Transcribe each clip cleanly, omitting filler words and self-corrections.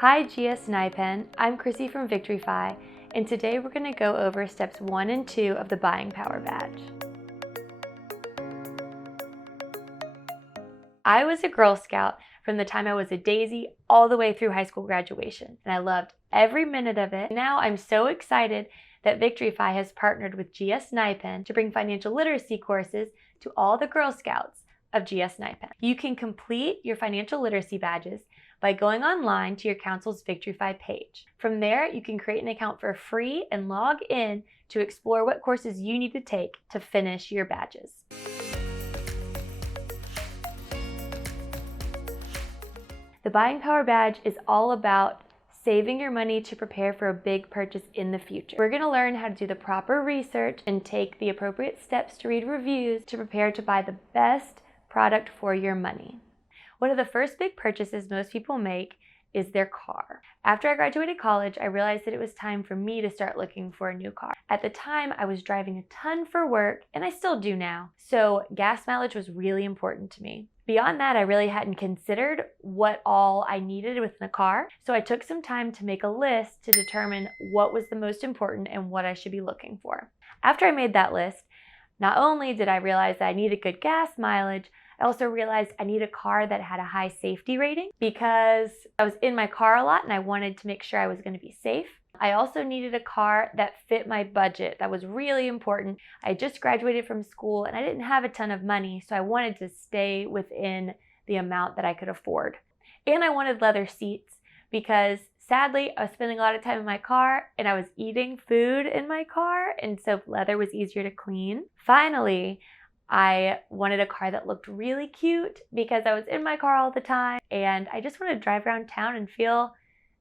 Hi GSNYPENN, I'm Chrissy from VicTreeFi, and today we're going to go over steps 1 and 2 of the Buying Power Badge. I was a Girl Scout from the time I was a daisy all the way through high school graduation, and I loved every minute of it. Now I'm so excited that VicTreeFi has partnered with GSNYPENN to bring financial literacy courses to all the Girl Scouts of GSNYPENN. You can complete your financial literacy badges by going online to your council's VicTreeFi page. From there, you can create an account for free and log in to explore what courses you need to take to finish your badges. The Buying Power Badge is all about saving your money to prepare for a big purchase in the future. We're going to learn how to do the proper research and take the appropriate steps to read reviews to prepare to buy the best product for your money. One of the first big purchases most people make is their car. After I graduated college, I realized that it was time for me to start looking for a new car. At the time, I was driving a ton for work, and I still do now, so gas mileage was really important to me. Beyond that, I really hadn't considered what all I needed within a car, so I took some time to make a list to determine what was the most important and what I should be looking for. After I made that list, not only did I realize that I needed good gas mileage, I also realized I need a car that had a high safety rating because I was in my car a lot and I wanted to make sure I was going to be safe. I also needed a car that fit my budget. That was really important. I just graduated from school and I didn't have a ton of money, so I wanted to stay within the amount that I could afford. And I wanted leather seats because sadly, I was spending a lot of time in my car and I was eating food in my car, and so leather was easier to clean. Finally, I wanted a car that looked really cute because I was in my car all the time and I just wanted to drive around town and feel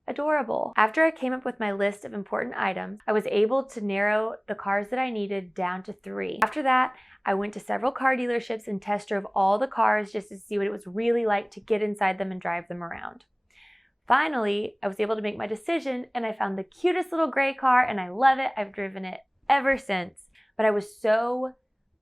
adorable. After I came up with my list of important items, I was able to narrow the cars that I needed down to 3. After that, I went to several car dealerships and test drove all the cars just to see what it was really like to get inside them and drive them around. Finally, I was able to make my decision and I found the cutest little gray car and I love it. I've driven it ever since. But I was so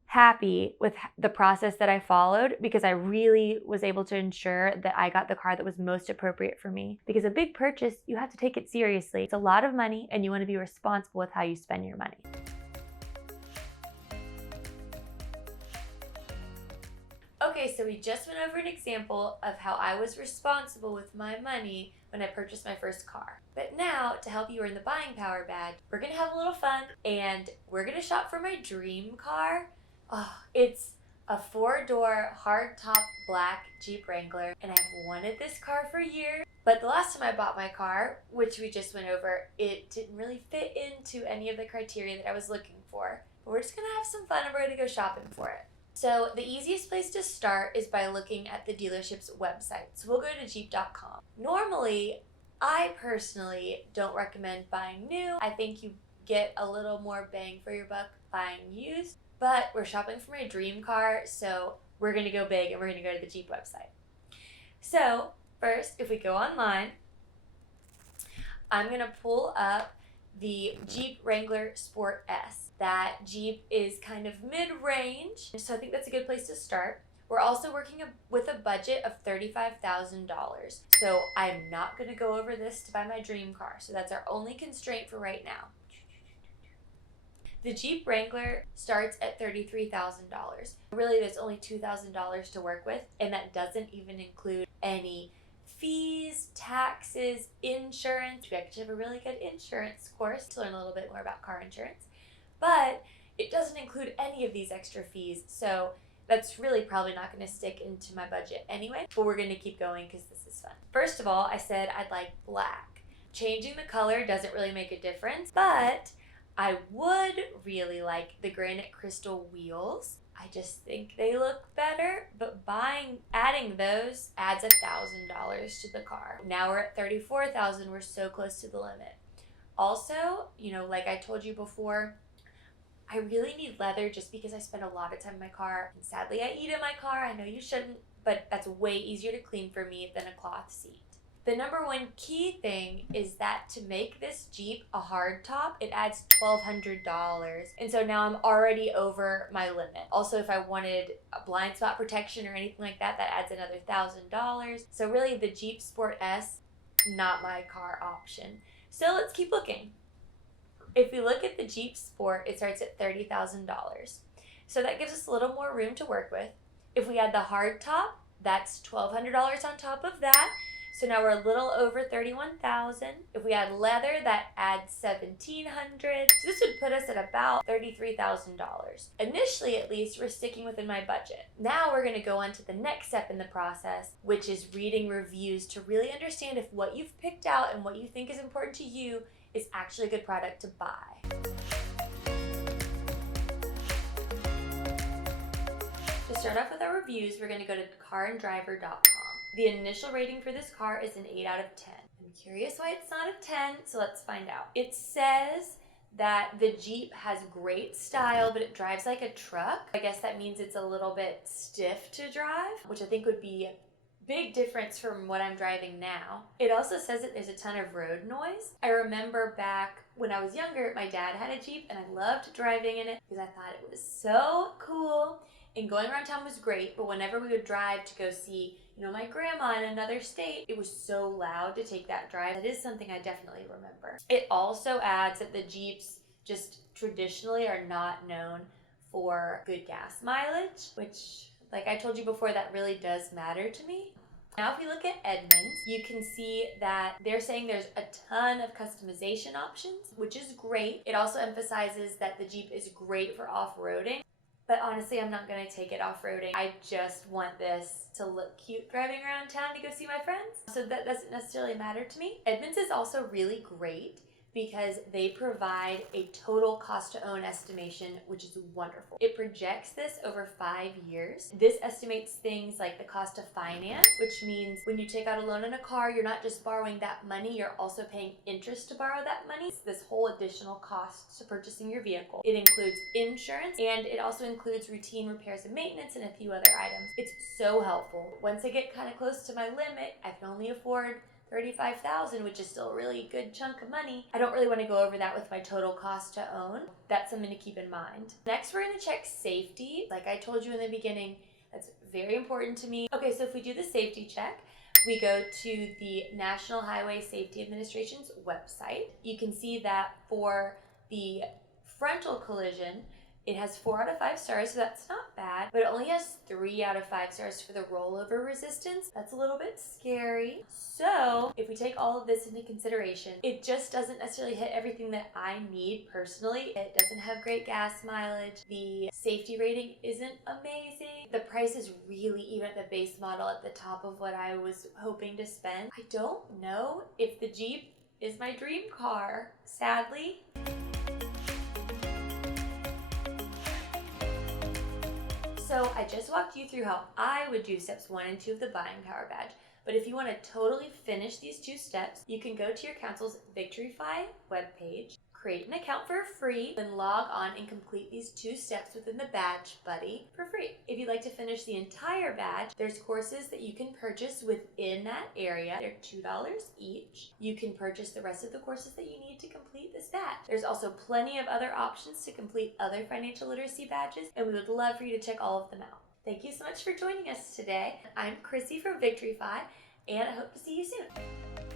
happy with the process that I followed because I really was able to ensure that I got the car that was most appropriate for me. Because a big purchase, you have to take it seriously. It's a lot of money and you want to be responsible with how you spend your money. Okay, so we just went over an example of how I was responsible with my money when I purchased my first car. But now, to help you earn the Buying Power Badge, we're gonna have a little fun and we're gonna shop for my dream car. Oh, it's a 4-door, hardtop black Jeep Wrangler, and I've wanted this car for years. But the last time I bought my car, which we just went over, it didn't really fit into any of the criteria that I was looking for. But we're just gonna have some fun and we're gonna go shopping for it. So the easiest place to start is by looking at the dealership's website. So we'll go to Jeep.com. Normally, I personally don't recommend buying new. I think you get a little more bang for your buck buying used. But we're shopping for my dream car, so we're going to go big and we're going to go to the Jeep website. So first, if we go online, I'm going to pull up the Jeep Wrangler Sport S. That Jeep is kind of mid-range, so I think that's a good place to start. We're also working with a budget of $35,000. So I'm not going to go over this to buy my dream car, so that's our only constraint for right now. The Jeep Wrangler starts at $33,000. Really, there's only $2,000 to work with, and that doesn't even include any fees, taxes, insurance. We actually have a really good insurance course to learn a little bit more about car insurance, but it doesn't include any of these extra fees, so that's really probably not going to stick into my budget anyway, but we're going to keep going because this is fun. First of all, I said I'd like black. Changing the color doesn't really make a difference, but I would really like the granite crystal wheels. I just think they look better, but adding those adds $1,000 to the car. Now we're at $34,000. We're so close to the limit. Also, like I told you before, I really need leather just because I spend a lot of time in my car. And sadly, I eat in my car. I know you shouldn't, but that's way easier to clean for me than a cloth seat. The number one key thing is that to make this Jeep a hardtop, it adds $1,200. And so now I'm already over my limit. Also, if I wanted a blind spot protection or anything like that, that adds another $1,000. So really the Jeep Sport S not my car option. So let's keep looking. If we look at the Jeep Sport, it starts at $30,000. So that gives us a little more room to work with. If we add the hard top, that's $1,200 on top of that. So now we're a little over $31,000. If we add leather, that adds $1,700. So this would put us at about $33,000. Initially, at least, we're sticking within my budget. Now we're going to go on to the next step in the process, which is reading reviews to really understand if what you've picked out and what you think is important to you is actually a good product to buy. To start off with our reviews, we're going to go to carandriver.com. The initial rating for this car is an 8 out of 10. I'm curious why it's not a 10, so let's find out. It says that the Jeep has great style, but it drives like a truck. I guess that means it's a little bit stiff to drive, which I think would be a big difference from what I'm driving now. It also says that there's a ton of road noise. I remember back when I was younger, my dad had a Jeep and I loved driving in it because I thought it was so cool. And going around town was great, but whenever we would drive to go see, my grandma in another state, it was so loud to take that drive. That is something I definitely remember. It also adds that the Jeeps just traditionally are not known for good gas mileage, which, like I told you before, that really does matter to me. Now if we look at Edmunds, you can see that they're saying there's a ton of customization options, which is great. It also emphasizes that the Jeep is great for off-roading. But honestly, I'm not going to take it off-roading. I just want this to look cute driving around town to go see my friends. So that doesn't necessarily matter to me. Edmunds is also really great because they provide a total cost to own estimation, which is wonderful. It projects this over 5 years. This estimates things like the cost of finance, which means when you take out a loan on a car, you're not just borrowing that money, you're also paying interest to borrow that money. It's this whole additional cost to purchasing your vehicle. It includes insurance, and it also includes routine repairs and maintenance and a few other items. It's so helpful. Once I get kind of close to my limit, I can only afford $35,000, which is still a really good chunk of money. I don't really want to go over that with my total cost to own. That's something to keep in mind. Next, we're going to check safety. Like I told you in the beginning, that's very important to me. Okay, so if we do the safety check, we go to the National Highway Safety Administration's website. You can see that for the frontal collision, it has 4 out of 5 stars, so that's not bad, but it only has 3 out of 5 stars for the rollover resistance. That's a little bit scary. So if we take all of this into consideration, it just doesn't necessarily hit everything that I need personally. It doesn't have great gas mileage. The safety rating isn't amazing. The price is really even at the base model at the top of what I was hoping to spend. I don't know if the Jeep is my dream car, sadly. So I just walked you through how I would do steps 1 and 2 of the buying power badge. But if you want to totally finish these 2 steps, you can go to your council's VicTreeFi webpage, create an account for free, then log on and complete these 2 steps within the badge buddy for free. If you'd like to finish the entire badge, there's courses that you can purchase within that area. They're $2 each. You can purchase the rest of the courses that you need to complete this badge. There's also plenty of other options to complete other financial literacy badges, and we would love for you to check all of them out. Thank you so much for joining us today. I'm Chrissy from VicTreeFi, and I hope to see you soon.